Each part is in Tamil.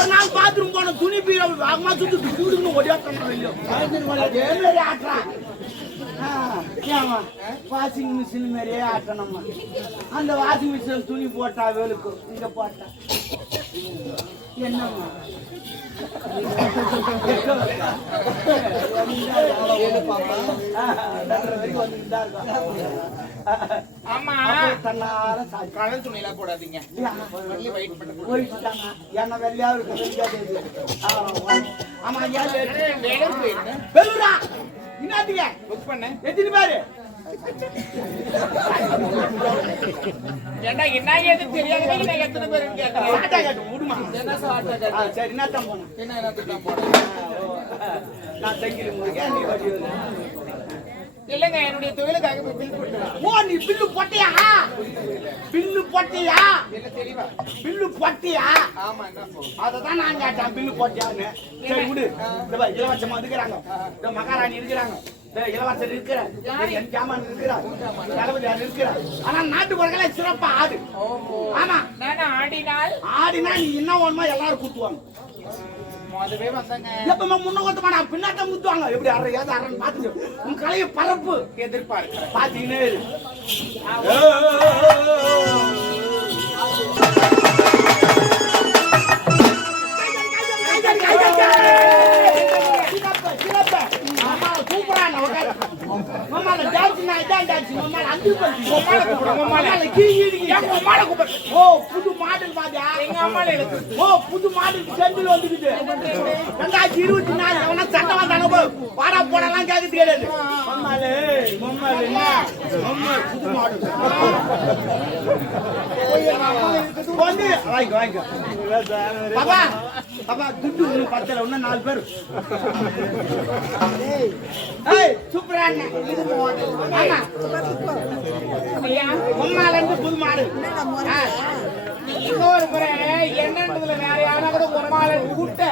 ஒரு நாள் பாத்ரூம் போன துணி பீர வாங்கமா சுட்டு கூடுன்னு ஓடியாட்டணும் இல்லையோ அதே மாதிரி ஆட்டுறான். வாஷிங் மிஷின் மாதிரியே ஆட்டணும்மா. அந்த வாஷிங் மிஷின் துணி போட்டா வெளுக்கும், இங்க போட்டா என்னம்மா ஆமா கலர் துணி எல்லாம் போடாதீங்க. என்ன வெள்ளையா இருக்கு. ஆமா என்னத்துக்கு புக் பண்ண எத்தனை பேரு ஏண்டா என்ன ஏது தெரியாத நான் எத்தனை பேருன்னு கேட்டேன். சாட்டா காட்டு விடுமா. என்ன சாட்டா காட்டு சரி என்னத்தான் போன என்னத்துக்கு தான் போறேன் நான் தைக்கிற முறைக்கு நீ வடி இல்லங்க என்னுடைய தொழிலுக்காக பில் போட்டேன். ஓ நீ பில்லு போட்டியா? பில்லு போட்டியா? என்ன தெளிவா பில்லு போட்டியா? ஆமா என்ன போ அததான் நான் கேட்டேன் பில்லு போட்டியான்னு. சரி விடு. இந்த இலவசமா இருக்கிறாங்க, இந்த மகாராணி இருக்கிறாங்க, இந்த இளவரசர் இருக்கிற, என் ஜாமான் இருக்கிறா, தளபதியார் இருக்கிறா. ஆனா நாட்டுப்புறங்கள சிறப்பா ஆடு. ஆமா நான் ஆடினால் ஆடினா நீ என்ன வேணுமோ எல்லாரும் கூத்துவாங்க. முதவே வந்தாங்க எப்பவுமே முன்ன கொத்தமா நான் பின்னாட்டம் குத்துவாங்க. எப்படி அரையாவது அறன்னு பாத்துட்டு உன் கலைய பரப்பு எதிர்பார்க்கிறேன். பாத்தீங்கன்னே புது மாடல் பாத்தியா? ஓ புது மாடல் செந்தில் வந்துக்குது 2024. எவனா சட்டை வந்தாங்க பாடா போடலாம் கேட்கறது கிடையாது. மம்மாலே மம்மாலே மம்மாள் புது மாடல் வந்து வாங்கிக்கோ வாங்கிக்கோ. பாப்பா பாப்பா துட்டு இன்னும் பத்தல, இன்னும் 4 பேர். ஏய் சூப்பரா இது மாடல். ஆமா மம்மால இருந்து புது மாடல். இன்னொரு முறை என்னன்றதுல வேற யாராவது உமால கூட்ட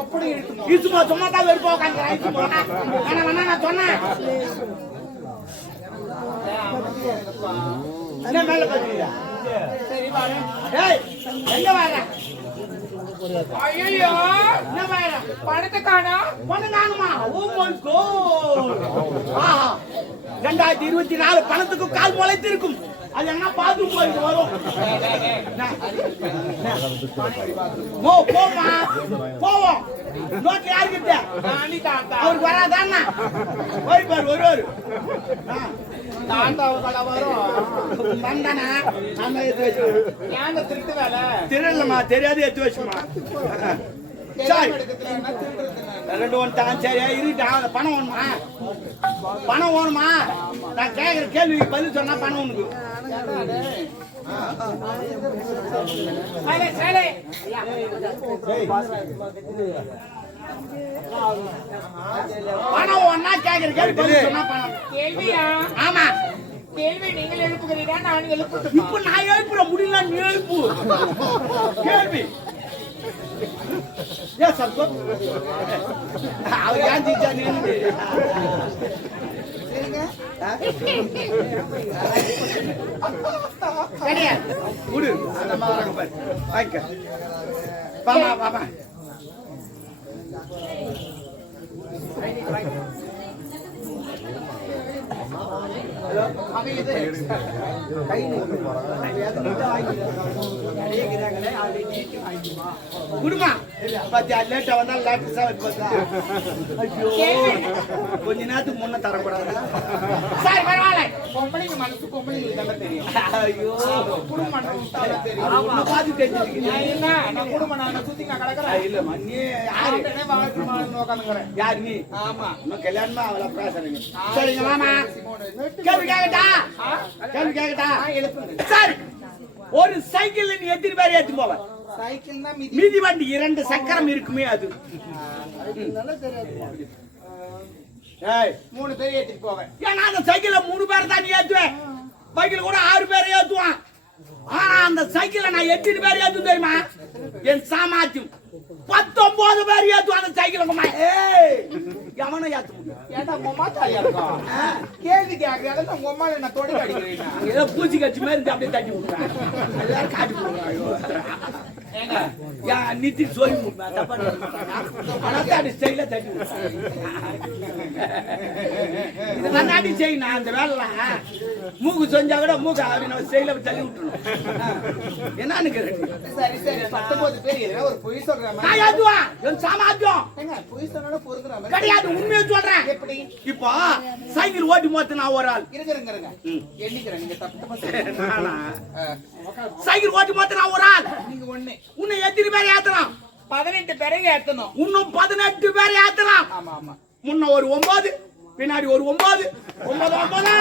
எப்படி இருக்கு சும்மா சும்மா தான் வெறுப்பா உட்காந்து நான் சொன்னேன். என்ன மேல பாத்தீங்க? சரி வாரு. ஏய் எங்க வர? ஐயோ என்ன வர? பணத்தை காணா. பணம் காணுமா? Oh my God. ஆஹா 2024 பணத்துக்கு கால் முளைத்து இருக்கும். அது என்ன பாத்து போயிட்டு வரும். ஓ போமா போவோம். நோட்ல யாருக்கிட்ட அவருக்கு வராதான்னா போய் பாரு வருவாரு. திருடலமா தெரியாது எடுத்து வச்சுமா. ரெண்டு ஒன்றான் சரியா இருக்கா? பணம் வேணுமா? பணம் வேணுமா? நான் கேட்கிற கேள்விக்கு பதில் சொன்னா பணம் உனக்கு. பணம் ஒன்னா கேட்கிற கேள்வி பதில் சொன்னா பணம். கேள்வியா? ஆமா கேள்வி நீங்கள் எழுப்புகிறீரா நான் எழுப்பு? இப்ப நான் எழுப்புற முடியல, நீ எழுப்பு கேள்வி. ஏன் சத்தோ அவர் ஏன் ஜீச்சா நின்று கிடையாது விடு. அந்த மாதிரி பாரு வாங்க பாமா பாமா. குடுமா பத்தியா லேட்டா வந்தா கொஞ்ச நேரத்துக்கு முன்ன தரக்கூடாது. சார் பரவாயில்ல. பொம்பளைங்க மனசு பொம்பளைங்களுக்கு தெரியும். ஐயோ குடும்பம் தெரியும். பார்த்து தெரிஞ்சிருக்கீங்க. நான் குடும்பம் நான் சுத்தி நான் கிடக்குறேன். இல்ல மண்ணி யாரு உட்காந்துக்கிறேன். யாரு நீ? ஆமா இன்னும் கல்யாணமா அவளை பேசுறீங்க. சரிங்க மாமா கேள்வி கேக்கட்டா? கேள்வி கேக்கட்டா? சரி ஒரு சைக்கிள் நீ எத்தனை பேர் ஏத்தி போவ? சைக்கிள் தான் மீதி வண்டி 2 சக்கரம் இருக்குமே அது. ஏய் 3 பேர் ஏத்திட்டு போவேன். ஏன்னா அந்த சைக்கிள்ல 3 பேர் தான் நீ ஏத்துவேன். பைக்கில் கூட 6 பேர் ஏத்துவான். ஆனா அந்த சைக்கிள்ல நான் எத்தனை பேர் ஏத்து தெரியுமா? என் சாமாத்தியம் 19 பேர் ஏத்துவான் அந்த சைக்கிள். ஏய் எவனை ஏத்த முடியும்? ஏன்டா உம்மா தாயா இருக்கா? கேள்வி கேக்குறாங்க உங்க அம்மா என்ன தொடி அடிக்கிறீங்க? ஏதோ பூச்சி கட்சி மாதிரி அப்படியே தட்டி விடுறாங்க. எல்லாரும் காட்டி போடுறாங்க. ஏங்க நித்தி சொல்லி அடி ஸ்டைல தட்டி இதெல்லாம் அடி செய்யணும் அந்த வேலைலாம் மூக்கு செஞ்சா கூட மூக்கு அப்படின்னு ஸ்டைல தள்ளி விட்டுணும் என்னன்னு சரி சரி 19 பேர் ஏதோ ஒரு பொய் சொல்றாங்க சாமாத்தியம் பொய் சொன்னாலும் பொறுக்குறாங்க கிடையாது உண்மையை சொல்றேன் எப்படி இப்போ சைக்கிள் ஓட்டி மொத்த நான் ஒரு ஆள் இருங்க எண்ணிக்கிறேன் நீங்க தப்பு சைக்கிள் ஓட்டி மொத்த நான் ஒரு ஆள் நீங்க ஒண்ணு உன்னை எத்தனை பேர் ஏத்தலாம் 18 பேரை ஏத்தணும் இன்னும் 18 பேர் ஏத்தலாம் ஆமா ஆமா முன்ன ஒரு 9 பின்னாடி ஒரு 9 9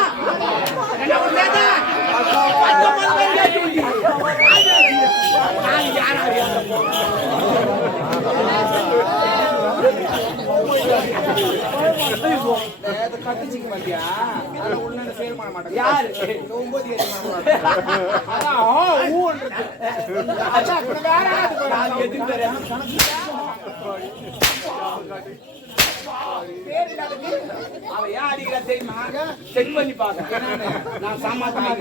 என்ன ஒரு லேட்டா 19 பேர் ஏத்தி நான் யாரா கட்டிச்சிக்க மாட்டியா அத உள்ள சேல் பண்ண மாட்டேன் யாரு 9 அதான் ஊன்றது அதான் அப்படி வேற நான் எதுக்கு அவ ஏன் அடிக்கிறா தெரியுமா செக் பண்ணி பாக்க நான் சாமாத்தமாக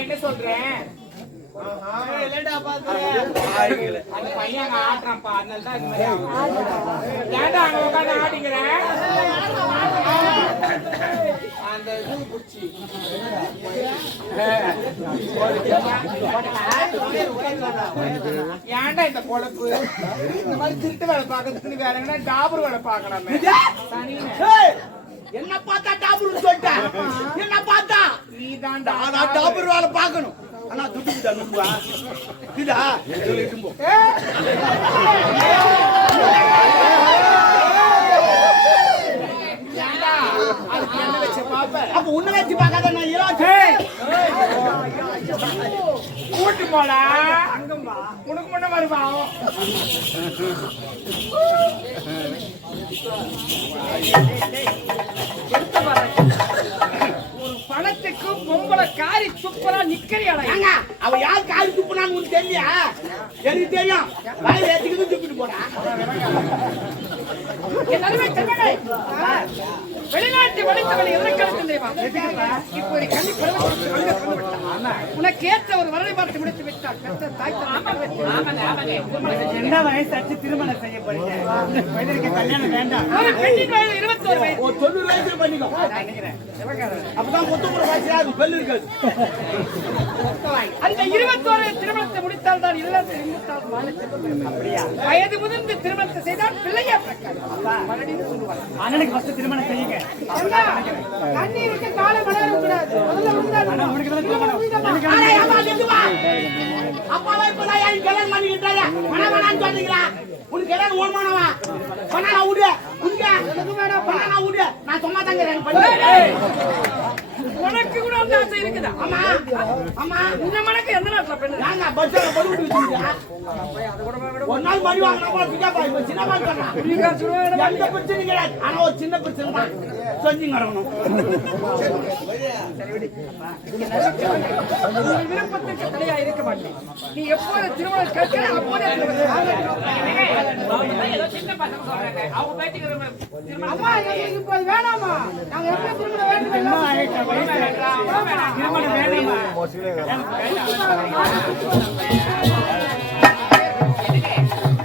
என்ன சொல்றேன் அந்த பையன் ஆடுறான்ப்பா அதனால தான் இது மாதிரி ஏன்டா அங்க உட்காந்து ஆடிக்கிறேன் அந்த இது குச்சி ஏன்டா இந்த பொழப்பு இந்த மாதிரி திருட்டு வேலை பார்க்கறதுக்கு வேற எங்கன்னா டாபர் வேலை பார்க்கலாமே என்ன பார்த்தா டாபர் சொல்லிட்டேன் என்ன பார்த்தா நீ தான் டாபர் வேலை பார்க்கணும் ஆனா துட்டுக்குதா நுக்குவா இதா சொல்லிட்டு போ அப்ப உன்ன வச்சு பார்க்காத நான் கூட்டு போல அங்கம்பா உனக்கு மட்டும் வருவா ஒரு பணத்துக்கும் பொம்பளை காரி துப்புறா நிக்கிறியாடா அவ யார் காரி துப்புனான்னு உனக்கு தெரியலையா எனக்கு தெரியும் வாயில ஏத்திக்கிட்டு துப்பிட்டு போடா வெளிநாட்டு வழித்தவனை எதற்காக இப்போ ஒரு கல்வி உனக்கு ஏற்ற ஒரு வரலை பார்த்து முடித்து விட்டால் என்ன வயசாச்சு திருமணம் செய்ய போறீங்க கல்யாணம் வேண்டாம் பெண்ணின் வயது 21 வயது ஒரு 90 வயசுல பண்ணிக்கோ அப்பதான் முத்தமுறை வயசு பெல் இருக்காது அந்த 21 திருமணத்தை முடித்தால் தான் இல்லத்தில் அப்படியா வயது முதிர்ந்து திருமணத்தை செய்தால் பிள்ளையா சொல்லுவாங்க அண்ணனுக்கு ஃபர்ஸ்ட் திருமணம் செய்யுங்க தண்ணீருக்கு காலை மணம் கூடாது அப்பாவை இப்பதான் யாரும் கல்யாணம் பண்ணிக்கிட்டாரு மனமனான்னு சொல்றீங்களா உனக்கு கல்யாணம் ஓடமானவா பண்ணா விடு பண்ணா விடு நான் சும்மா தாங்க உனக்கு கூட அந்த ஆசை இருக்குதா ஆமா ஆமா இந்த மனக்கு எந்த நாட்டுல பெண்ணு நாங்க பஸ்ல படு விட்டு ஒரு நாள் மணி வாங்கினா பிக்கப் ஆகி சின்ன மாதிரி எந்த பிரச்சனை கிடையாது ஆனா ஒரு சின்ன பிரச்சனை தான் சொல்லி நடக்கணும் விருப்பத்துக்கு தடையா இருக்க மாட்டேன் நீ எப்போது திருமணம் கேட்கிற அப்போதே அம்மா இப்போது வேணாமா நாங்க எப்ப திருமணம் வேண்டும் திருமணம் வேண்டாமா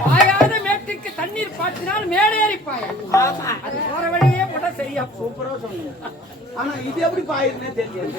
பாயாத மேட்டுக்கு தண்ணீர் பாய்ச்சினால் மேலேறி பாயும் அது போற வழியே போட்டா சரியா சூப்பரா சொன்னீங்க ஆனா இது எப்படி பாயிருந்தே தெரியாது